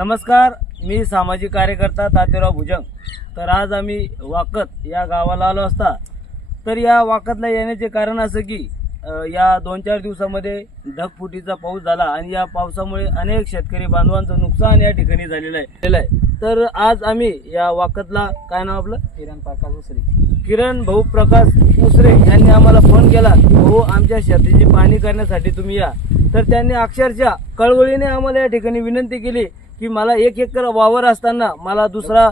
नमस्कार मी सामाजिक कार्यकर्ता तातेराव भुजंग. तर आज आम्ही वाकत या गावाला आलो असता. तर या वाकतला येण्याचे कारण असं की या दोन चार दिवसामध्ये ढगफुटीचा पाऊस झाला आणि या पावसामुळे अनेक शेतकरी बांधवांचं नुकसान या ठिकाणी झालेलं आहे. झालेलं आहे. तर आज आम्ही या वाकतला काय नाव आपलं? किरण प्रकाश उसरे. किरण भाऊ प्रकाश उसरे यांनी आम्हाला फोन केला भाऊ आमच्या शेतीची पाहणी करण्यासाठी तुम्ही या. तर त्यांनी अक्षरशः कळवळीने आम्हाला या ठिकाणी विनंती केली की मला एक एकर वावर असताना मला दुसरा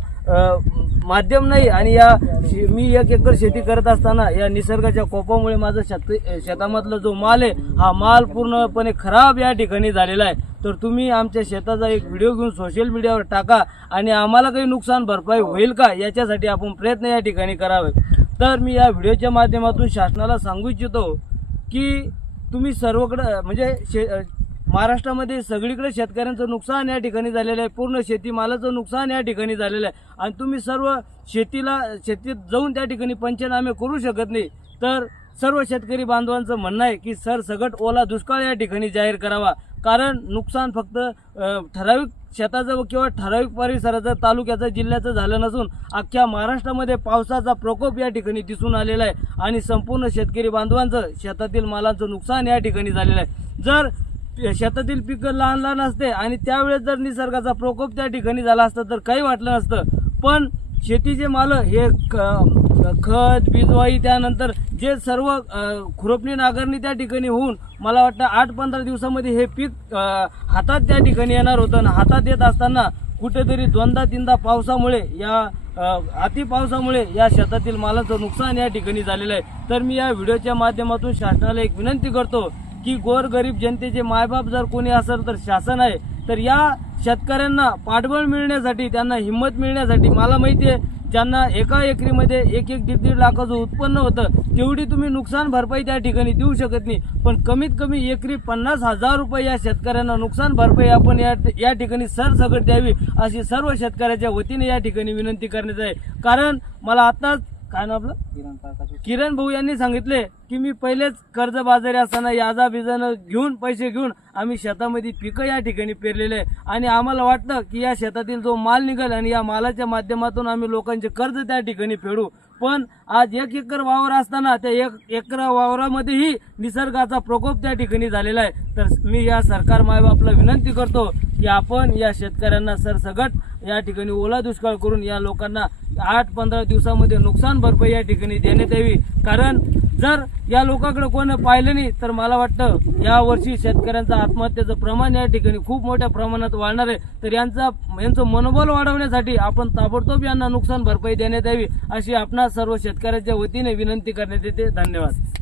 माध्यम नाही आणि या शे- मी एक एकर शेती करत असताना या निसर्गाच्या कोपामुळे माझा शेत शेतामधला जो माल आहे हा माल पूर्णपणे खराब या ठिकाणी झालेला आहे. तर तुम्ही आमच्या शेताचा एक व्हिडिओ घेऊन सोशल मीडियावर टाका आणि आम्हाला काही नुकसान भरपाई होईल का याच्यासाठी आपण प्रयत्न या ठिकाणी करावे. तर मी या व्हिडिओच्या माध्यमातून शासनाला सांगू इच्छितो की तुम्ही सर्वकडं म्हणजे शे महाराष्ट्रामध्ये सगळीकडे शेतकऱ्यांचं नुकसान या ठिकाणी झालेलं आहे. पूर्ण शेतीमालाचं नुकसान या ठिकाणी झालेलं आहे. आणि तुम्ही सर्व शेतीला शेतीत जाऊन त्या ठिकाणी पंचनामे करू शकत नाही. तर सर्व शेतकरी बांधवांचं म्हणणं आहे की सर सगट ओला दुष्काळ या ठिकाणी जाहीर करावा. कारण नुकसान फक्त ठराविक शेताचं किंवा ठराविक परिसराचं तालुक्याचं जिल्ह्याचं झालं नसून अख्ख्या महाराष्ट्रामध्ये पावसाचा प्रकोप या ठिकाणी दिसून आलेला आहे. आणि संपूर्ण शेतकरी बांधवांचं शेतातील मालांचं नुकसान या ठिकाणी झालेलं आहे. जर शेतातील पिकं लहान लहान असते आणि त्यावेळेस जर निसर्गाचा प्रकोप त्या ठिकाणी झाला असता तर काही वाटलं नसतं. पण शेतीचे मालक हे क- खत बिजवाई त्यानंतर जे सर्व खुरपणी नांगरणी त्या ठिकाणी होऊन मला वाटतं आठ पंधरा दिवसामध्ये हे पीक हातात त्या ठिकाणी येणार होतं आणि हातात येत असताना कुठेतरी दोनदा तीनदा पावसामुळे या अति पावसामुळे या शेतातील मालाचं नुकसान या ठिकाणी झालेलं आहे. तर मी या व्हिडिओच्या माध्यमातून शासनाला एक विनंती करतो की गोरगरीब जनतेचे मायबाप जर कोणी असेल तर शासन आहे तर या शेतकऱ्यांना पाठबळ मिळण्यासाठी त्यांना हिंमत मिळण्यासाठी मला माहिती आहे ज्यांना एका एकरीमध्ये एक एक दीड दीड लाखाचं उत्पन्न होतं तेवढी तुम्ही नुकसान भरपाई त्या ठिकाणी देऊ शकत नाही. पण कमीत कमी एकरी पन्नास हजार रुपये या शेतकऱ्यांना नुकसान भरपाई आपण या या ठिकाणी सरसकट द्यावी अशी सर्व शेतकऱ्याच्या वतीने या ठिकाणी विनंती करण्यात आहे. कारण मला आत्ताच काय नाव आपलं? किरण प्रकाश. किरण भाऊ यांनी सांगितले की मी पहिलेच कर्जबाजारी असताना याजा बिजानं घेऊन पैसे घेऊन आम्ही शेतामध्ये पिकं या ठिकाणी पेरलेले. आहे आणि आम्हाला वाटतं की या शेतातील जो माल निघेल आणि या मालाच्या माध्यमातून आम्ही लोकांचे कर्ज त्या ठिकाणी फेडू. पण आज एक एकर वावर असताना त्या एक एकर वावरामध्येही निसर्गाचा प्रकोप त्या ठिकाणी झालेला आहे. तर मी या सरकार मायबापला विनंती करतो की आपण या शेतकऱ्यांना सरसगट या ठिकाणी ओला दुष्काळ करून या लोकांना आठ पंधरा दिवसामध्ये नुकसान भरपाई या ठिकाणी देण्यात यावी. कारण जर या लोकांकडे कोण पाहिलं नाही तर मला वाटतं या वर्षी शेतकऱ्यांचं आत्महत्येचं प्रमाण या ठिकाणी खूप मोठ्या प्रमाणात वाढणार आहे. तर यांचा यांचं मनोबल वाढवण्यासाठी आपण ताबडतोब यांना नुकसान भरपाई देण्यात यावी अशी आपणा सर्व शेतकऱ्यांच्या वतीने विनंती करण्यात येते. धन्यवाद.